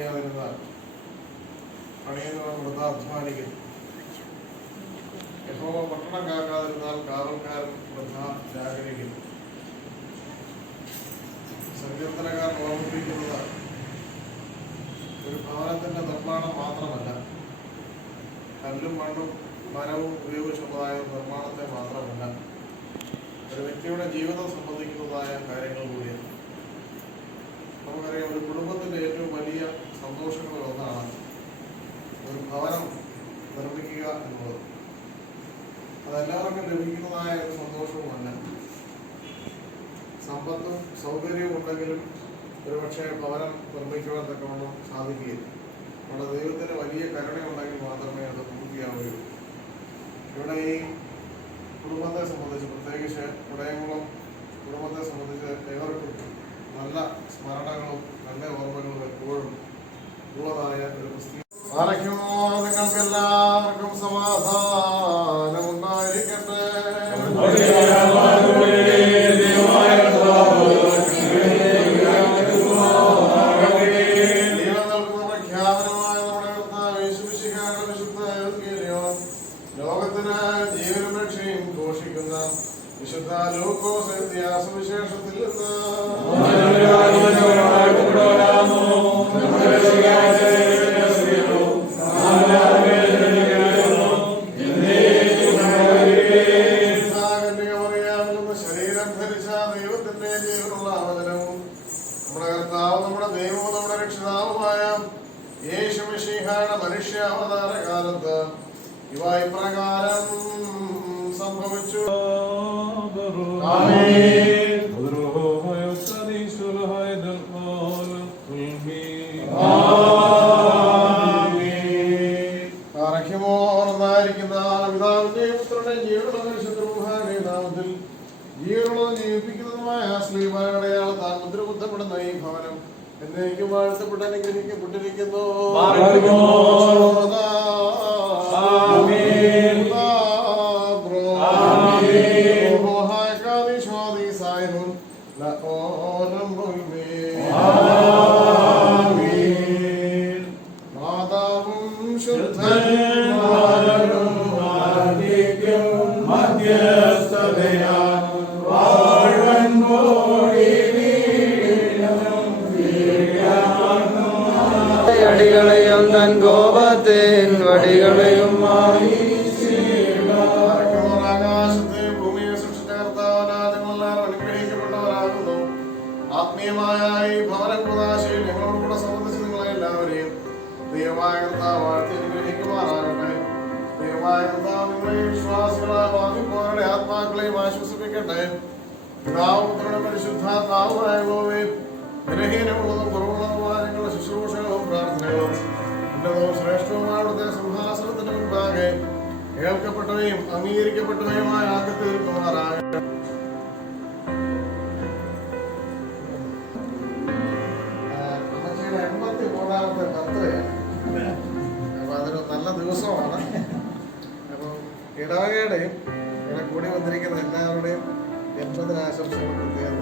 പണിയാതിരുന്നാൽ പണിയുന്നവൻ വൃഥാധ്വാനിക്കും. യഹോവ പട്ടണം കാക്കാതിരുന്നാൽ കാവൽക്കാരൻ വൃഥാ ജാഗരിക്കും. സങ്കീർത്തനക്കാരൻ ഓർമ്മിപ്പിക്കുന്നത് ഒരു ഭവനത്തിന്റെ നിർമ്മാണം മാത്രമല്ല, കല്ലും മണ്ണും മരവും ഉപയോഗിച്ചുള്ളതായ നിർമ്മാണത്തെ മാത്രമല്ല, ഒരു വ്യക്തിയുടെ ജീവിതം സംബന്ധിക്കുന്നതായ കാര്യങ്ങൾ കൂടിയാണ്. നമുക്കറിയാം, ഒരു കുടുംബത്തിന്റെ ഏറ്റവും വലിയ സന്തോഷങ്ങളിൽ ഒന്നാണ് ഒരു ഭവനം നിർമ്മിക്കുക എന്നുള്ളത്. അതെല്ലാവർക്കും ലഭിക്കുന്നതായ ഒരു സന്തോഷവുമല്ല. സമ്പത്തും സൗകര്യവും ഉണ്ടെങ്കിലും ഒരുപക്ഷെ ഭവനം നിർമ്മിക്കുവാൻ തക്കവണ്ണം സാധിക്കുകയില്ല. നമ്മുടെ ദൈവത്തിന് വലിയ കരുണയുണ്ടെങ്കിൽ മാത്രമേ അത് പൂർത്തിയാവുകയുള്ളൂ. ഇവിടെ ഈ കുടുംബത്തെ സംബന്ധിച്ച്, പ്രത്യേകിച്ച് കുടയംകുളം കുടുംബത്തെ സംബന്ധിച്ച് ഏവർക്കും നല്ല സ്മരണകളും നല്ല ഓർമ്മകളും എപ്പോഴും ഉള്ളതായ ഒരു പുസ്തകം. നിങ്ങൾക്ക് എല്ലാവർക്കും സമാധാനം ഉണ്ടായിരിക്കട്ടെ. ലോകത്തിന് ജീവനും രക്ഷയും ഘോഷിക്കുന്ന വിശുദ്ധ ലൂക്കോസ് എഴുതിയ സുവിശേഷത്തിൽ നിന്ന് ശരീരം ധരിച്ച ദൈവത്തിന്റെ ജീവനുള്ള അവതരവും നമ്മുടെ കർത്താവും നമ്മുടെ ദൈവവും നമ്മുടെ രക്ഷിതാവുമായ യേശു മിശിഹായുടെ മനുഷ്യ അവതാര കാലത്ത് ഇവ ഇപ്രകാരം സംഭവിച്ചു. ായിരിക്കുന്ന പിതാവിന്റെയും പുത്രന്റെയും ജീവനുള്ള പരിശുദ്ധ നാമത്തിൽ ജീവനുള്ളതും ജീവിപ്പിക്കുന്നതുമായ ശ്ലീഹയുടെ അടയാളത്താൽ മുദ്രകുത്തപ്പെടുന്ന ഈ ഭവനം എന്നേക്കും വാഴ്ത്തപ്പെട്ട് അനുഗ്രഹിക്കപ്പെട്ടിരിക്കുന്നു. അടികളെയും തൻ കോപത്തിൻ വടികളെയും ആകാശത്തെയും ഭൂമിയെ സൃഷ്ടിച്ച കർത്താവനാഥങ്ങളെല്ലാവരും അനുഗ്രഹിക്കപ്പെട്ടവരാകുന്നു. ആത്മീയമായ ഈ ഭവനം കൂദാശയിൽ ഞങ്ങളോടുകൂടെ സംബന്ധിച്ച് നിങ്ങളെ എല്ലാവരെയും ദൈവമായ കർത്താവ് വാഴ്ത്തി അനുഗ്രഹിക്കുമാറാകട്ടെ. ദൈവമായ കർത്താവ് നിങ്ങളെ വിശ്വാസികളായ വാങ്ങിപ്പോരുടെ ആത്മാക്കളെയും ആശ്വസിപ്പിക്കട്ടെ. പിതാവും പുത്രനും പരിശുദ്ധാത്മാവുമായ യഹോവേ, ബലഹീനമുള്ളതും കുറവുള്ളതുമായ നിങ്ങളുടെ ശുശ്രൂഷകളും പ്രാർത്ഥനകളും ഉന്നതവും ശ്രേഷ്ഠവുമായ അവിടുത്തെ സിംഹാസനത്തിന് മുൻപാകെ കേൾക്കപ്പെട്ടവയും അംഗീകരിക്കപ്പെട്ടവയുമായ ആക്കി തീർക്കുമാറാകട്ടെ. അമ്മച്ചിയുടെ 83ാമത്തെ ബർത്ത്ഡേയാണ്. അപ്പൊ അതൊരു നല്ല ദിവസമാണ്. അപ്പം ഇടവകയുടെയും ഇവിടെ കൂടി വന്നിരിക്കുന്ന എല്ലാവരുടെയും ജന്മദിനാശംസകൾ പ്രത്യേകം.